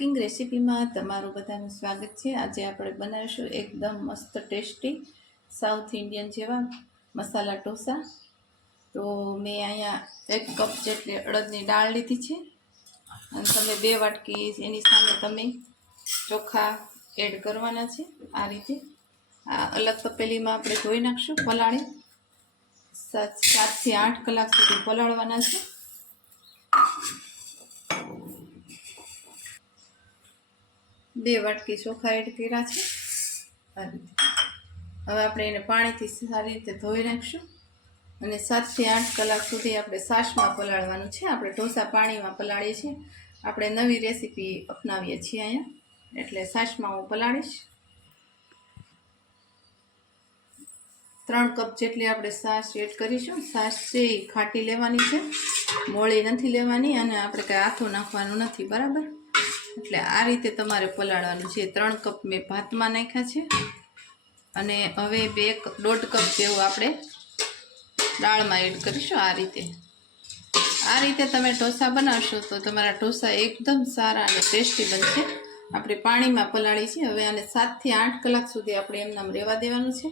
Cooking રેસિપીમાં તમારું બધાનું સ્વાગત છે. આજે આપણે બનાવીશું એકદમ મસ્ત ટેસ્ટી સાઉથ ઇન્ડિયન જેવા મસાલા ઢોસા. તો મેં અહીંયા એક કપ જેટલી અડદની દાળ લીધી છે. અને તમે બે વાટકી એની સામે તમે ચોખા એડ કરવાના છે આ રીતે. આ અલગ તપેલીમાં આપણે ધોઈ નાખશું પલાળી. સાત સાતથી આઠ કલાક સુધી પલાળવાના છે. બે વાટકી ચોખા એડ કર્યા છે. અને હવે આપણે એને પાણીથી સારી રીતે ધોઈ નાખશું. અને સાતથી આઠ કલાક સુધી આપણે સાસમાં પલાળવાનું છે. આપણે ઢોસા પાણીમાં પલાળીએ છીએ. આપણે નવી રેસીપી અપનાવીએ છીએ અહીંયા. એટલે સાસમાં હું પલાળીશ. ત્રણ કપ જેટલી આપણે સાસ એડ કરીશું. સાસ છે એ ખાટી લેવાની છે. મોળી નથી લેવાની અને આપણે કાંઈ આથું નાખવાનું નથી. બરાબર? એટલે આ રીતે તમારે પલાળવાનું છે ત્રણ કપ મેં ભાતમાં નાખ્યા છે, અને હવે બે દોઢ કપ જેવું આપણે દાળમાં એડ કરીશું આ રીતે. આ રીતે તમે ઢોસા બનાવશો તો તમારા ઢોસા એકદમ સારા અને ટેસ્ટી બનશે. આપણે પાણીમાં પલાળી છે હવે આને સાતથી આઠ કલાક સુધી આપણે એમનામ રહેવા દેવાનું છે.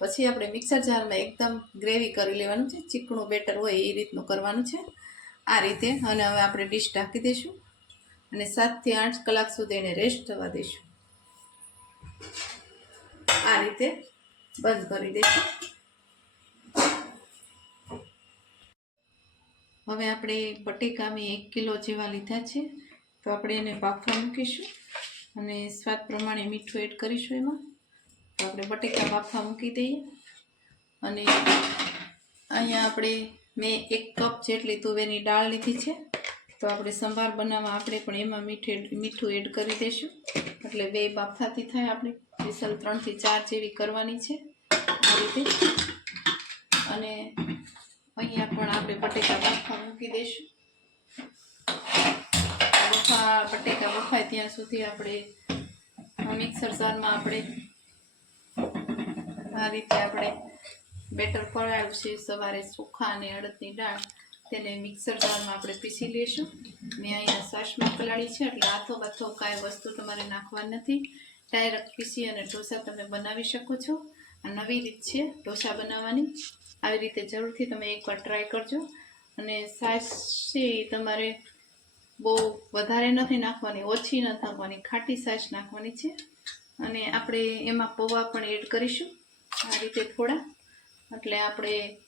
પછી આપણે મિક્સર જારમાં એકદમ ગ્રેવી કરી લેવાનું છે. ચીકણું બેટર હોય એ રીતનું કરવાનું છે. આ રીતે, અને હવે આપણે ડીશ ઢાંકી દઈશું અને સાતથી આઠ કલાક સુધી એને રેસ્ટ થવા દઈશું. આ રીતે બંધ કરી દઈશું. હવે આપણે બટેકા મેં એક કિલો જેવા લીધા છે, તો આપણે એને બાફવા મૂકીશું અને સ્વાદ પ્રમાણે મીઠું એડ કરીશું એમાં. તો આપણે બટેકા બાફવા મૂકી દઈએ. અને અહીંયા આપણે મેં એક કપ જેટલી તુવેરની દાળ લીધી છે. તો આપણે સંભાર બનાવવા આપણે પણ એમાં મીઠે મીઠું એડ કરી દઈશું એટલે બે બાફાથી થાય આપણે. વિસલ ત્રણથી ચાર જેવી કરવાની છે. આ રીતે. અને અહીંયા પણ આપણે બટેકા બાફા મૂકી દઈશું બફા, બટેકા બફાય ત્યાં સુધી આપણે મિક્સર જારમાં આપણે આ રીતે આપણે બેટર પડાયું છે સવારે ચોખા અને અડદની દાળ. તેને મિક્સર જારમાં આપણે પીસી લઈશું. મેં અહીંયા સાસમાં પલાળી છે, એટલે આથો બાથો કાંઈ વસ્તુ તમારે નાખવાની નથી. ડાયરેક્ટ પીસી અને ઢોસા તમે બનાવી શકો છો. આ નવી રીત છે, ઢોસા બનાવવાની. આવી રીતે જરૂરથી તમે એકવાર ટ્રાય કરજો. અને સાસ છે તમારે બહુ વધારે નથી નાખવાની, ઓછી નથી નાખવાની, ખાટી સાસ નાખવાની છે. અને આપણે એમાં પૌવા પણ એડ કરીશું. આ રીતે થોડા. એટલે આપણે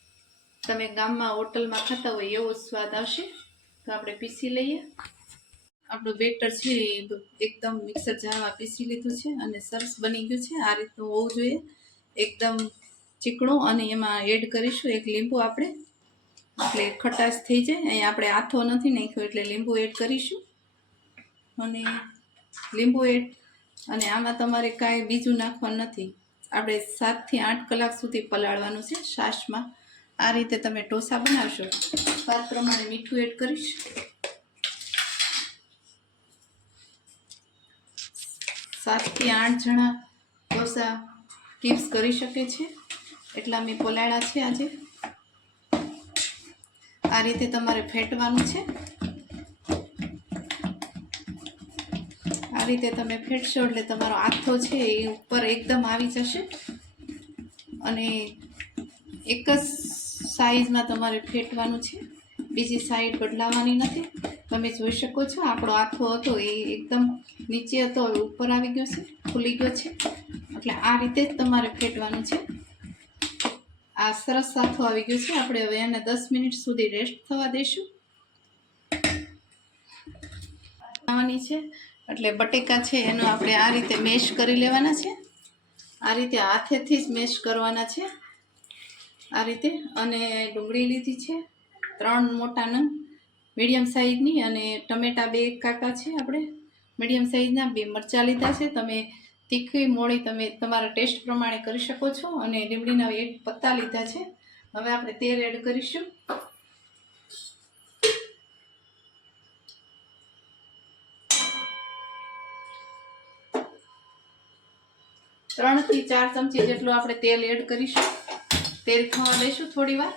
તમે ગામમાં, હોટલમાં ખાતા હોય એવો સ્વાદ આવશે. તો આપણે પીસી લઈએ. આપણું બેટર છે એ એકદમ મિક્સર જારમાં પીસી લીધું છે અને સરસ બની ગયું છે. આ રીતનું હોવું જોઈએ. એકદમ ચીકણું અને એમાં એડ કરીશું. એક લીંબુ આપણે. એટલે ખટાશ થઈ જાય. અહીંયા આપણે આથો નથી નાખ્યો એટલે લીંબુ એડ કરીશું. અને લીંબુ એડ. અને આમાં તમારે કાંઈ બીજું નાખવાનું નથી. આપણે સાતથી આઠ કલાક સુધી પલાળવાનું છે. છાશમાં આ રીતે તમે ઢોસા બનાવશો. સ્વાદ પ્રમાણે મીઠું એડ કરીશ. સાતથી આઠ જણા ઢોસા કિપ્સ કરી શકે છે. એટલા મેં પલાળ્યા છે આજે. આ રીતે તમારે ફેટવાનું છે. આ રીતે તમે ફેટશો એટલે તમારો આથો છે એ ઉપર એકદમ આવી જશે. અને એક જ સાઈઝમાં તમારે ફેટવાનું છે. બીજી સાઈડ બદલાવાની નથી. તમે જોઈ શકો છો, આપણો આથો હતો એ એકદમ નીચે હતો ઉપર આવી ગયો છે, ખુલી ગયો છે. એટલે આ રીતે જ તમારે ફેટવાનું છે. આ સરસ સાથો આવી ગયો છે. આપણે હવે એને દસ મિનિટ સુધી રેસ્ટ થવા દઈશું. બનાવવાની છે. એટલે બટેકા છે એનો આપણે આ રીતે મેશ કરી લેવાના છે. આ રીતે હાથેથી જ મેશ કરવાના છે. આ રીતે. અને ડુંગળી લીધી છે, ત્રણ મોટા નંગ, મીડિયમ સાઇઝની અને ટમેટા બે કાકા છે આપણે. મીડિયમ સાઇઝના બે મરચાં લીધા છે. તમે તીખી મોળી તમે તમારા ટેસ્ટ પ્રમાણે કરી શકો છો અને લીમડીના એક પત્તા લીધા છે. હવે આપણે તેલ એડ કરીશું. ત્રણથી ચાર ચમચી જેટલું આપણે તેલ એડ કરીશું. તેલ થવા દઈશું થોડી વાર.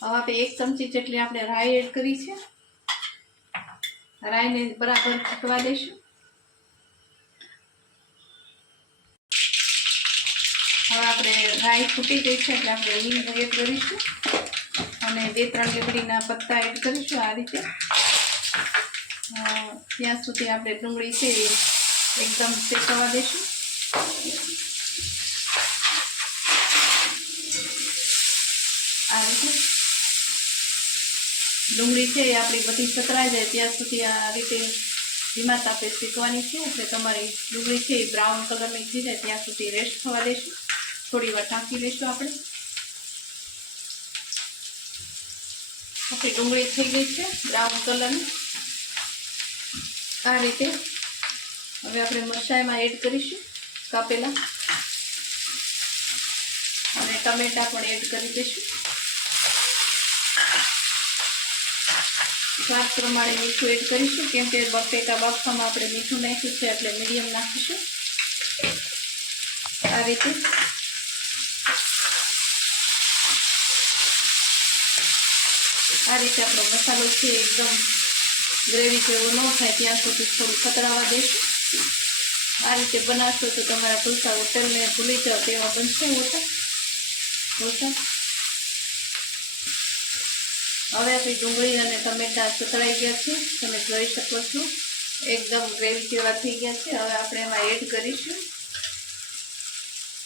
હવે આપણે એક ચમચી જેટલી આપણે રાઈ એડ કરી છે. રાઈને બરાબર ફૂટવા દઈશું હવે આપણે રાઈ ફૂટી ગઈ છે એટલે આપણે હિંગ એડ કરીશું. અને બે ત્રણ લીમડીના પત્તા એડ કરીશું આ રીતે. ત્યાં સુધી આપણે ડુંગળી છે એકદમ શેકવા દઈશું આ રીતે ડુંગળી છે એ આપણી બધી સતરાઈ જાય ત્યાં સુધી આ રીતે ધીમા તાપે શેકવાની છે. એટલે તમારી ડુંગળી છે એ બ્રાઉન કલરની થઈ જાય ત્યાં સુધી રેસ્ટ થવા દઈશું થોડી વાર ઢાંકી દઈશું આપણે. આપણી ડુંગળી થઈ ગઈ છે બ્રાઉન કલરની. આ રીતે હવે આપણે મસાઈમાં એડ કરીશું કાપેલા. અને ટમેટા પણ એડ કરી દઈશું. સ્વાદ પ્રમાણે મીઠું એડ કરીશું. કેમ કે બટેટા બાફવામાં આપણે મીઠું નાખ્યું છે એટલે મીડિયમ નાખીશું. આ રીતે. આ રીતે આપણો મસાલો છે એકદમ ગ્રેવી જેવો ન થાય ત્યાં સુધી થોડું ખતરાવા દઈશું. આ રીતે બનાવશો તો તમારા ઢોસા હોટલને ભૂલી જાઓ તેવા બનશે હોટલ ઢોસા હવે આપણી ડુંગળી અને ટમેટા સતળાઈ ગયા છે. તમે જોઈ શકો છો. એકદમ ગ્રેવી જેવા થઈ ગયા છે. હવે આપણે એમાં એડ કરીશું.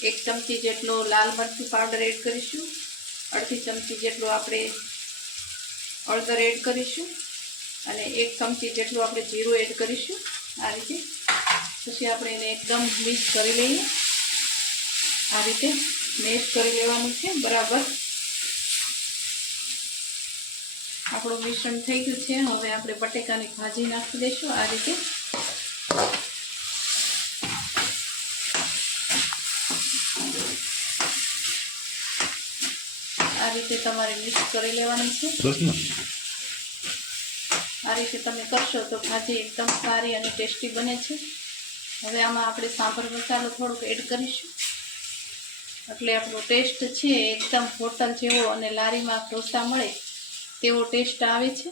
એક ચમચી જેટલો લાલ મરચું પાવડર એડ કરીશું. અડધી ચમચી જેટલો આપણે હળદર એડ કરીશું. અને એક ચમચી જેટલું આપણે જીરું એડ કરીશું. આ રીતે. પછી આપણે એને એકદમ મિક્સ કરી લઈએ. આ રીતે મેશ કરી લેવાનું છે. બરાબર. આપણું મિશ્રણ થઈ ગયું છે. હવે આપણે બટેકાની ભાજી નાખી દઈશું આ રીતે. આ રીતે તમારે મિક્સ કરી લેવાનું છે. આ રીતે તમે કરશો તો ભાજી એકદમ સારી અને ટેસ્ટી બને છે. હવે આમાં આપણે સાંભર મસાલો થોડોક એડ કરીશું. એટલે આપણો ટેસ્ટ છે એકદમ હોટલ જેવો અને લારીમાં ઢોસા મળે તેવો ટેસ્ટ આવે છે?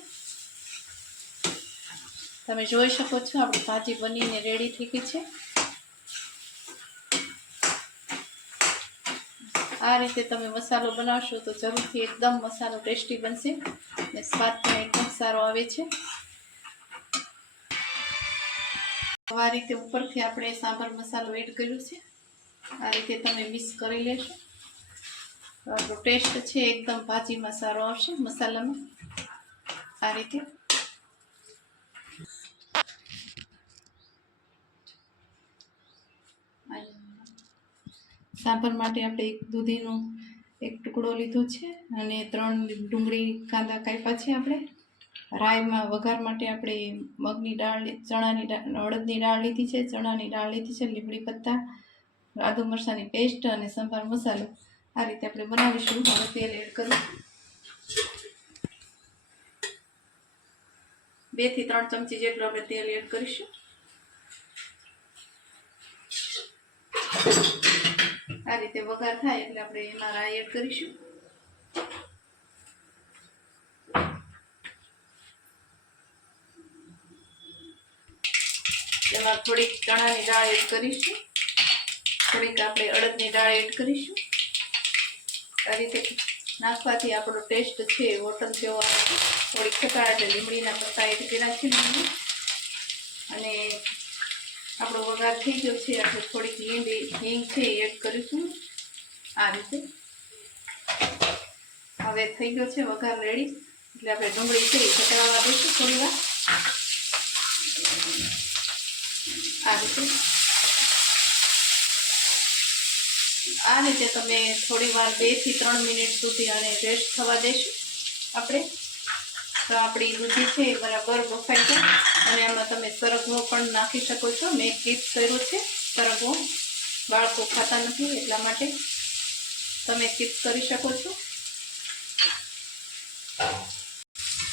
તમે જોઈ શકો છો, આપણી ભાજી બનીને રેડી થઈ ગઈ છે. આ રીતે તમે મસાલો બનાવશો તો જરૂરથી એકદમ મસાલો ટેસ્ટી બનશે અને સ્વાદ પણ એકદમ સારો આવે છે. આ રીતે ઉપરથી આપણે સાંભર મસાલો એડ કર્યો છે. આ રીતે તમે મિક્સ કરી લેશો. ટેસ્ટ છે એકદમ ભાજીમાં સારો આવશે મસાલામાં આ રીતે. સાંભર માટે આપણે એક દૂધીનો એક ટુકડો લીધો છે અને ત્રણ ડુંગળી કાંદા કાપ્યા છે આપણે. રાઈમાં વઘાર માટે આપણે મગની દાળ, ચણાની દાળ, અડદની દાળ લીધી છે. ચણાની દાળ લીધી છે, લીમડી પત્તા, આદુ મરચાંની પેસ્ટ અને સંભાર મસાલો. આ રીતે આપણે બનાવીશું. હવે તેલ એડ કરું. બેથી ત્રણ ચમચી જેટલું આપણે તેલ એડ કરીશું. આ રીતે વઘાર થાય એટલે આપણે એમાં રાઈ એડ કરીશું. એમાં થોડીક ચણાની દાળ એડ કરીશું. થોડીક આપણે અડદની દાળ એડ કરીશું. આ રીતે નાખવાથી આપણો ટેસ્ટ છે, હોટલ જેવો આવે ખટાડ એટલે લીમડીના પત્તા એ રીતે છે લીંબુ અને આપણો વઘાર થઈ ગયો છે, આપણે થોડીક લીંબી હિંગ છે એડ કરીશું. આ રીતે. હવે થઈ ગયો છે વઘાર રેડી એટલે આપણે ડુંગળી છે એ ખટાડવા દઈશું થોડી આ રીતે. આ રીતે તમે થોડી વાર બેથી ત્રણ મિનિટ સુધી આને રેસ્ટ થવા દેશું આપણે. તો આપણી દૂધી છે એ બરાબર બફાઈ છે અને આમાં તમે સરગવો પણ નાખી શકો છો. મેં કિપ્સ કર્યો છે સરગવો. બાળકો ખાતા નથી એટલા માટે. તમે કિપ્સ કરી શકો છો.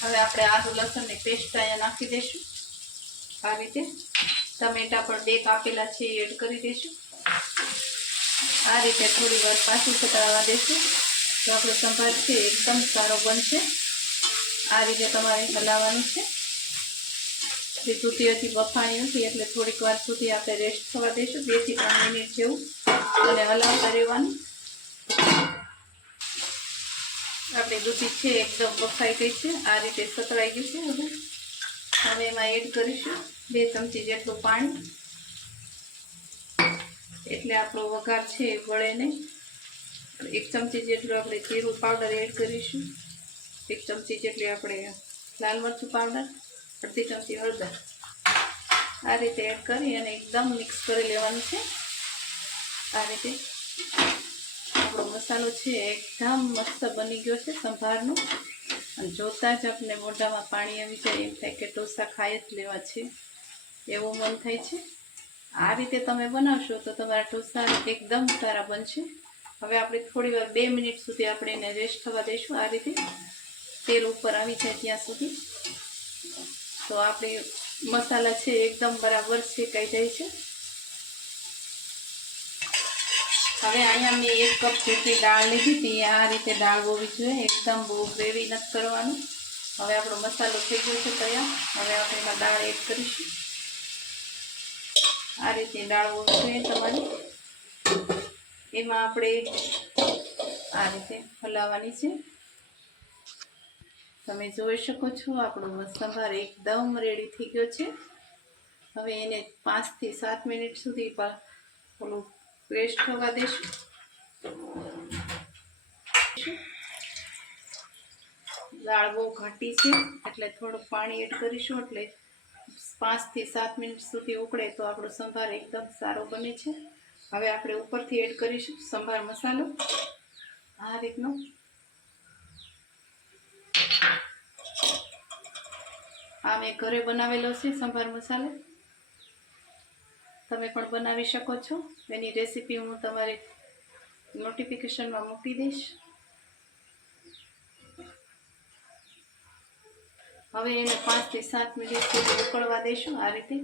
હવે આપણે આદુ લસણની પેસ્ટ અહીંયા નાખી દઈશું આ રીતે. ટમેટા પણ બે કાપેલા છે એડ કરી દઈશું આ રીતે થોડી વાર પાછું સતળાવા દેશું. તો આપણો સંભાર છે, એકદમ સારો બનશે. આ રીતે તમારે હલાવવાનું છે. જે દૂધી હતી બફાણી નથી એટલે થોડીક વાર સુધી આપણે રેસ્ટ થવા દઈશું બેથી ત્રણ મિનિટ જેવું અને હલાવતા રહેવાનું. આપણી દૂધી છે, એકદમ બફાઈ ગઈ છે. આ રીતે સતરાઈ ગઈ છે. હવે હવે એમાં એડ કરીશું બે ચમચી જેટલું પાણી. એટલે આપણો વઘાર છે એ વળે નહીં. એક ચમચી જેટલું આપણે જીરું પાવડર એડ કરીશું. એક ચમચી જેટલી આપણે લાલ મરચું પાવડર અડધી ચમચી હળદર. આ રીતે એડ કરી અને એકદમ મિક્સ કરી લેવાનું છે. આ રીતે આપણો મસાલો છે એકદમ મસ્ત બની ગયો છે સંભારનો. અને જોતાં જ આપણે મોઢામાં પાણી આવી જાય એમ થાય કે ઢોસા ખાઈ જ લેવા છે. એવું મન થાય છે. આ રીતે તમે બનાવશો તો તમારા ઢોસા એકદમ સારા બનશે. હવે આપણે થોડી વાર બે મિનિટ સુધી આપણે એને રેસ્ટ થવા દઈશું. આ રીતે તેલ ઉપર આવી જાય ત્યાં સુધી. તો આપણે મસાલા છે એકદમ બરાબર શેકાઈ જાય છે. હવે અહીંયા મેં એક કપ જેટલી દાળ લીધી હતી. આ રીતે દાળ હોવી જોઈએ. એકદમ બહુ ગ્રેવી નથી કરવાનું. હવે આપણો મસાલો થઈ ગયો છે તૈયાર. હવે આપણે એમાં દાળ એડ કરીશું. આ રીતે દાળ જોઈએ તમારી. એમાં આપણે આ રીતે હલાવવાની છે. તમે જોઈ શકો છો, આપણો સંભાર એકદમ રેડી થઈ ગયો છે. હવે એને પાંચથી સાત મિનિટ સુધી ઓલું રેસ્ટ થવા દઈશું દાળ બહુ ઘાટી છે, એટલે થોડું પાણી એડ કરીશું, એટલે પાંચથી સાત મિનિટ સુધી ઉકળે તો આપણો સંભાર એકદમ સારો બને છે. હવે આપણે ઉપરથી એડ કરીશું સંભાર મસાલો. આ રીતનો. આ મેં ઘરે બનાવેલો છે સંભાર મસાલો. તમે પણ બનાવી શકો છો. એની રેસીપી હું તમારી નોટિફિકેશનમાં મૂકી દઈશ. હવે એને પાંચથી સાત મિનિટ સુધી ઉકળવા દઈશું આ રીતે.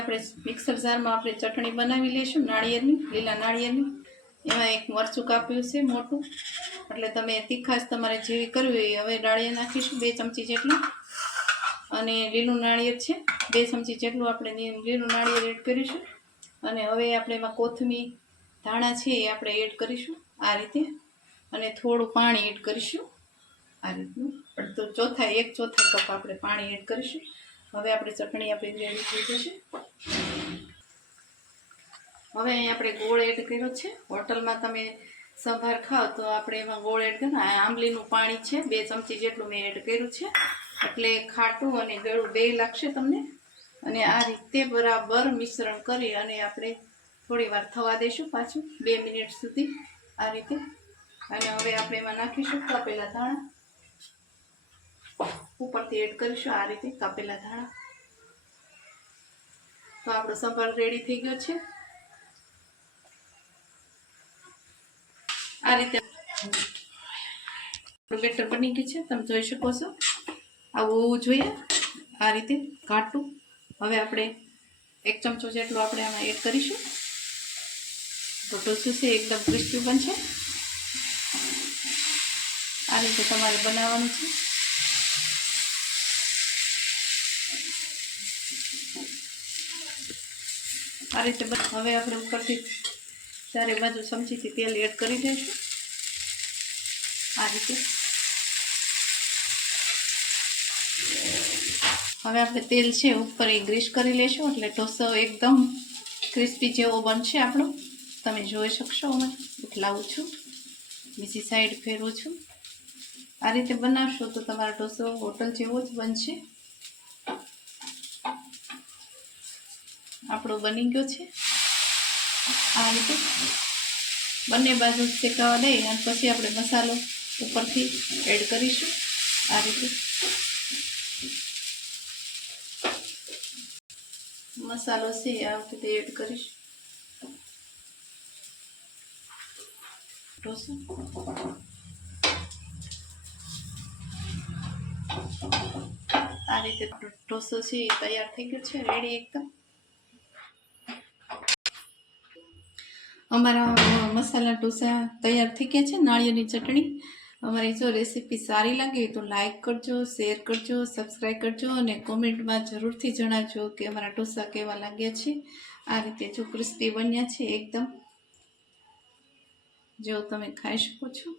આપણે મિક્સર જારમાં આપણે ચટણી બનાવી લઈશું નાળિયેરની, લીલા નાળિયેરની. એમાં એક મરચું કાપ્યું છે મોટું. એટલે તમે તીખાશ તમારે જેવી કરવી હોય હવે નાળિયેર નાખીશું, બે ચમચી જેટલું. અને લીલું નાળિયેર છે, બે ચમચી જેટલું આપણે લીલું નાળિયેર એડ કરીશું. અને હવે આપણે એમાં કોથમીર, ધાણા છે એ આપણે એડ કરીશું, આ રીતે. અને થોડું પાણી એડ કરીશું. આ રીતનું. અડધો ચોથા, એક ચોથા કપ આપણે પાણી એડ કરીશું. હવે આપણે ચટણી આપણી રેડી થઈ જશે. હવે અહીં આપણે ગોળ એડ કર્યો છે. હોટલમાં તમે સંભાર ખાઓ તો આપણે એમાં ગોળ એડ કર્યો આંબલીનું પાણી છે, બે ચમચી જેટલું મેં એડ કર્યું છે. એટલે ખાટું અને ગળું બે લાગશે તમને. અને આ રીતે બરાબર મિશ્રણ કરી અને આપણે થોડી વાર થવા દઈશું પાછું, બે મિનિટ સુધી આ રીતે. અને હવે આપણે એમાં નાખીશું કાપેલા ધાણા. ઉપરથી એડ કરીશું આ રીતે કાપેલા ધાણા. તો આપણો સંભાર રેડી થઈ ગયો છે. આ રીતે બેટર બની ગયું છે. તમે જોઈ શકો છો. આવું હોવું જોઈએ. આ રીતે ઘાટું હવે આપણે એક ચમચો જેટલું આપણે આમાં એડ કરીશું. તો ઢોસું છે, એકદમ ક્રિસ્પી બનશે. આ રીતે તમારે બનાવવાનું છે. આ રીતે હવે આપણે ઉપરથી ચારે બાજુ ચમચીથી તેલ એડ કરી દઈશું. આ રીતે. હવે આપણે તેલ છે, ઉપર એ ગ્રીસ કરી લેશું એટલે ઢોસો એકદમ ક્રિસ્પી જેવો બનશે આપણો. તમે જોઈ શકશો હું ઉઠલાવું છું. બીજી સાઈડ ફેરવું છું. આ રીતે બનાવશો તો તમારો ઢોસો હોટલ જેવો જ બનશે. આપણો બની ગયો છે. આ રીતે બંને બાજુ શેકાવા દઈ અને પછી આપણે મસાલો ઉપરથી એડ કરીશું. આ રીતે મસાલો છે આ રીતે એડ કરીશ. ઢોસો. આ રીતે ઢોસો છે એ તૈયાર થઈ ગયો છે રેડી એકદમ. અમારા મસાલા ઢોસા તૈયાર થઈ ગયા છે, નાળિયેરની ચટણી. અમારી જો રેસીપી સારી લાગે તો લાઈક કરજો શેર કરજો સબસ્ક્રાઈબ કરજો અને કોમેન્ટમાં જરૂરથી જણાવજો કે અમારા ઢોસા કેવા લાગ્યા છે. આ રીતે જો ક્રિસ્પી બન્યા છે એકદમ. જો તમે ખાઈ શકો છો.